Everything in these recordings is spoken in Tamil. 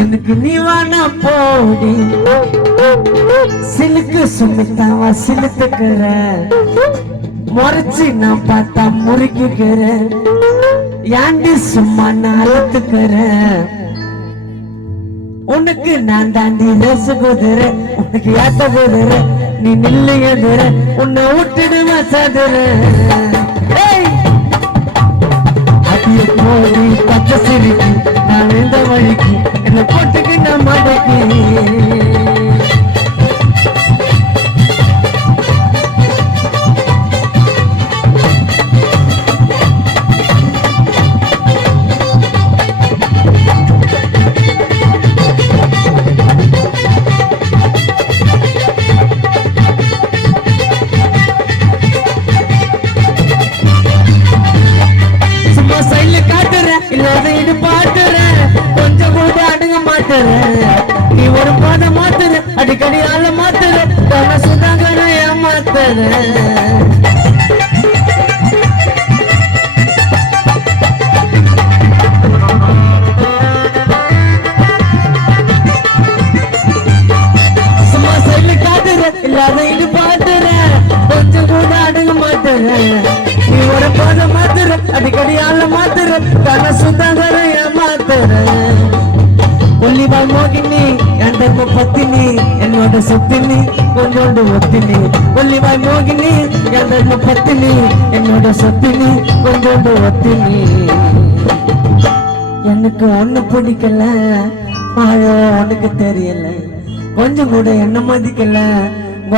எனக்கு நீ வானா போடி சிலுக்கு சுமித்தாவா சிலுத்துக்கிற முறைச்சி நான் பார்த்தா முறுக்கிக்கிற ஏண்டி சும்மா நான் அழுத்துக்கிற உனக்கு நான் தாண்டி ரசு குதிர உனக்கு ஏத்த குதிர நீ நில்லையதுர உன்னை விட்டுடுவ சதுர அடிய போடி பச்சை சிரிக்கு நான் இந்த வழிக்கு என்ன போட்டுக்கு நான் மடக்கி நீ ஒரு பாத மாத்துற அடிக்கடி ஆள மாத்துற தன சுதாகர ஏமாத்துற சும்மா சைட்ல காட்டுற இல்லாத இது பாத்துற கொஞ்சம் கூட அடங்க மாத்துற நீ ஒரு பாத மாத்துற அடிக்கடி ஆள மாத்துற தன சுதாகர ஏமாத்துற ஒல்லிவாய் மோகினி என் தர்ம பத்தினி என்னோட சொத்தினி கொஞ்சோண்டு ஒத்தினி ஒல்லிவாய் மோகினி என் தர்ம பத்தினி என்னோட சொத்தினி கொஞ்சோண்டு ஒத்தினி எனக்கு ஒண்ணு பிடிக்கல ஆழோ உனக்கு தெரியல கொஞ்சம் கூட என்ன மதிக்கல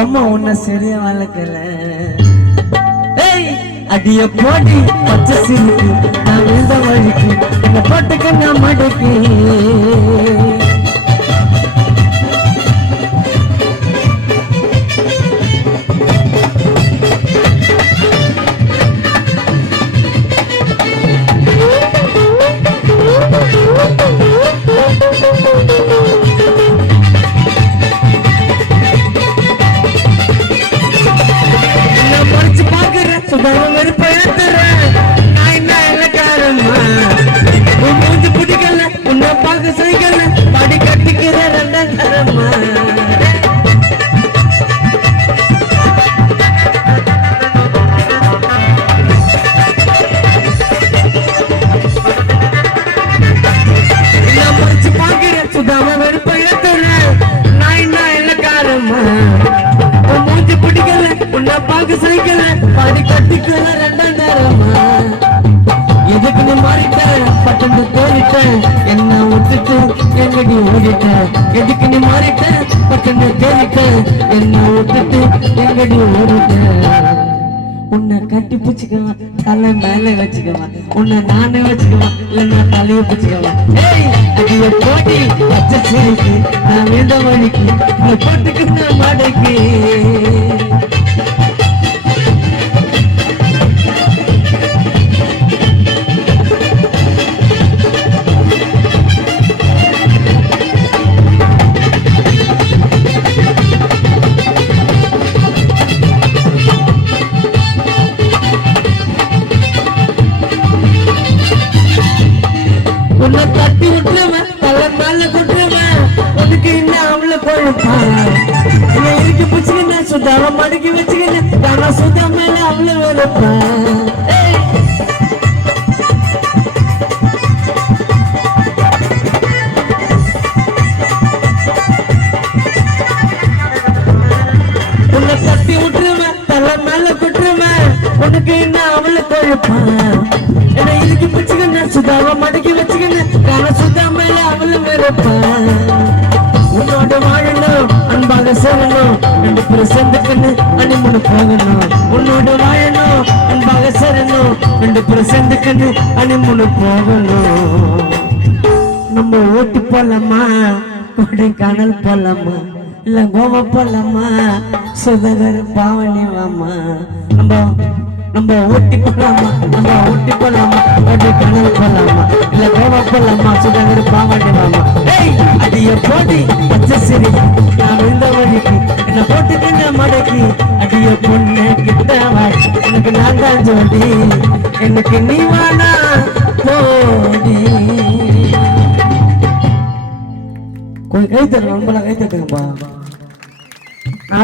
அம்மா உன்னை சரியா வளர்க்கல அடிய போடி பச்சை சிரிக்கு நான் விழுந்த வழிக்கு என்ன போட்டுக்க நான் மடக்கி எதுக்கு நீ மாறிட்ட பட்டு தோறிட்ட என்ன விட்டுட்டு எங்கடி ஓடிட்ட எதுக்கு நீ மாறிட்ட பட்டு தோறிட்ட என்ன விட்டுட்டு எங்கடி ஓடிட்ட உன்னை கட்டி பிடிச்சுக்குவேன் தலை மேல வச்சுக்குவேன் உன்னை நானே வச்சுக்குவேன் இல்ல நான் தலையை பிடிச்சுக்குவேன் அடிய போட்டி பச்சை சிரிக்கு நான் வேந்த வழிக்கு போட்டுக்கு நான் மடக்கி உன்னை தட்டி விட்டுருவேன் தலை மேல கொட்டுருவேன் உனக்கு இன்னும் அவளை கொழுப்பான் என்னை இறுக்கி பிடிச்சுக்கினேன் சுதாவை மடக்கி வச்சுக்கினேன் தானா சுதா மேல அவளை வெறுப்பேன் உன்னை தட்டி விட்டுருவேன் தலை மேல கொட்டுருவேன் உனக்கு இன்னும் அவளை கொழுப்பான் என்னை இறுக்கி பிடிச்சுக்கினேன் சுதாவை மடக்கி வச்சுக்கினேன் தானா சுதா மேல அவளை வெறுப்பேன் உன்னோட வாழணும் அன்பாக சேரணும் ரெண்டு பேரும் சேர்ந்துக்கன்னு அணிமுன்னு போகணும் உன்னோட வாழணும் அன்பாக சேரணும் ரெண்டு பேரும் சேர்ந்துக்கன்னு அணிமுன்னு போகணும் நம்ம ஓட்டி போலாமா கொடைக்கானல் போலாமா இல்ல கோவா போலாமா சுதகர் பாவனி வாமா நம்ம ஊட்டி போலாமா கொடைக்கானல் போலாமா இல்ல கோவா போலாமா சுதகர் பாவனி வாமா அடிய போடி பச்சை சிரி நான் விழுந்த வழிக்கு என்ன போட்டுக்கு நான் மடக்கி அடிய பொண்ணு கிட்ட வாய் எனக்கு நான் தான் ஜோடி எனக்கு நீ வானா போடி கொஞ்சம் கை தட்டுங்க, நம்மளாம் கை தட்டுங்கப்பா.